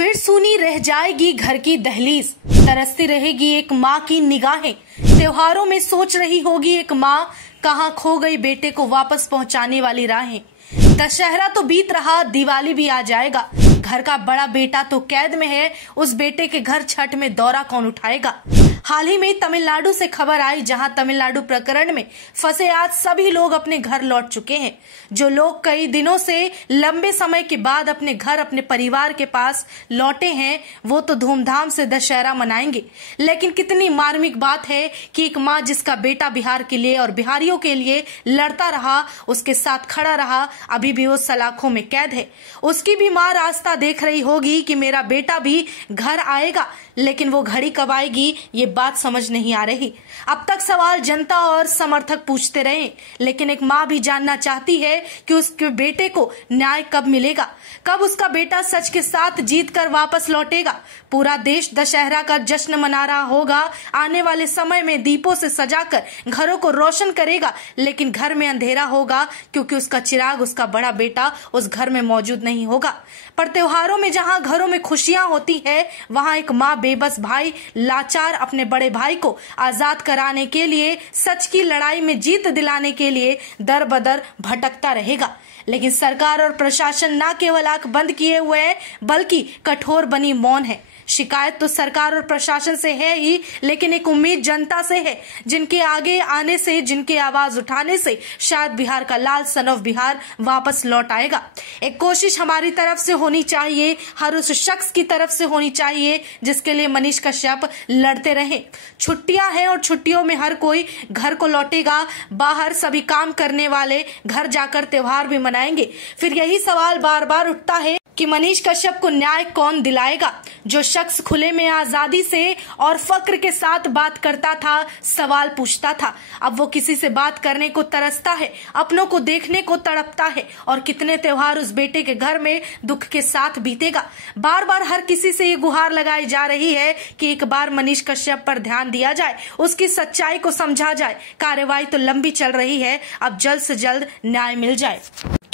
फिर सूनी रह जाएगी घर की दहलीज, तरसती रहेगी एक माँ की निगाहें। त्योहारों में सोच रही होगी एक माँ, कहाँ खो गई बेटे को वापस पहुंचाने वाली राहें। दशहरा तो बीत रहा, दिवाली भी आ जाएगा। घर का बड़ा बेटा तो कैद में है, उस बेटे के घर छठ में दौरा कौन उठाएगा। हाल ही में तमिलनाडु से खबर आई, जहां तमिलनाडु प्रकरण में फंसे आज सभी लोग अपने घर लौट चुके हैं। जो लोग कई दिनों से लंबे समय के बाद अपने घर अपने परिवार के पास लौटे हैं, वो तो धूमधाम से दशहरा मनाएंगे। लेकिन कितनी मार्मिक बात है कि एक माँ जिसका बेटा बिहार के लिए और बिहारियों के लिए लड़ता रहा, उसके साथ खड़ा रहा, अभी भी वो सलाखों में कैद है। उसकी भी माँ रास्ता देख रही होगी कि मेरा बेटा भी घर आएगा, लेकिन वो घड़ी कब आएगी ये बात समझ नहीं आ रही। अब तक सवाल जनता और समर्थक पूछते रहे, लेकिन एक माँ भी जानना चाहती है कि उसके बेटे को न्याय कब मिलेगा, कब उसका बेटा सच के साथ जीत कर वापस लौटेगा। पूरा देश दशहरा का जश्न मना रहा होगा, आने वाले समय में दीपों से सजाकर घरों को रोशन करेगा, लेकिन घर में अंधेरा होगा क्योंकि उसका चिराग, उसका बड़ा बेटा उस घर में मौजूद नहीं होगा। पर त्योहारों में जहां घरों में खुशियां होती है, वहां एक माँ बेबस भाई लाचार अपने बड़े भाई को आजाद कराने के लिए, सच की लड़ाई में जीत दिलाने के लिए दर बदर भटकता रहेगा। लेकिन सरकार और प्रशासन न केवल आंख बंद किए हुए है, बल्कि कठोर बनी मौन है। शिकायत तो सरकार और प्रशासन से है ही, लेकिन एक उम्मीद जनता से है, जिनके आगे आने से, जिनके आवाज उठाने से शायद बिहार का लाल सन ऑफ बिहार वापस लौट आएगा। एक कोशिश हमारी तरफ से होनी चाहिए, हर उस शख्स की तरफ से होनी चाहिए जिसके लिए मनीष कश्यप लड़ते रहे। छुट्टियां हैं और छुट्टियों में हर कोई घर को लौटेगा, बाहर सभी काम करने वाले घर जाकर त्योहार भी मनाएंगे। फिर यही सवाल बार बार उठता है कि मनीष कश्यप को न्याय कौन दिलाएगा। जो शख्स खुले में आजादी से और फक्र के साथ बात करता था, सवाल पूछता था, अब वो किसी से बात करने को तरसता है, अपनों को देखने को तड़पता है। और कितने त्योहार उस बेटे के घर में दुख के साथ बीतेगा। बार बार हर किसी से ये गुहार लगाई जा रही है कि एक बार मनीष कश्यप पर ध्यान दिया जाए, उसकी सच्चाई को समझा जाए। कार्रवाई तो लंबी चल रही है, अब जल्द से जल्द न्याय मिल जाए।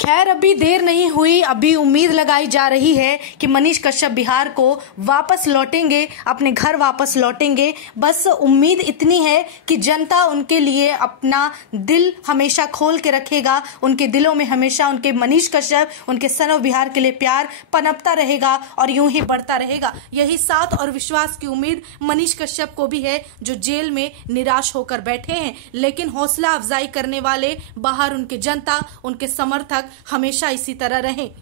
खैर, अभी देर नहीं हुई, अभी उम्मीद लगाई जा रही है कि मनीष कश्यप बिहार को वापस लौटेंगे, अपने घर वापस लौटेंगे। बस उम्मीद इतनी है कि जनता उनके लिए अपना दिल हमेशा खोल के रखेगा, उनके दिलों में हमेशा उनके मनीष कश्यप, उनके सन ऑफ बिहार के लिए प्यार पनपता रहेगा और यूं ही बढ़ता रहेगा। यही साथ और विश्वास की उम्मीद मनीष कश्यप को भी है, जो जेल में निराश होकर बैठे हैं। लेकिन हौसला अफजाई करने वाले बाहर उनके जनता, उनके समर्थक हमेशा इसी तरह रहें।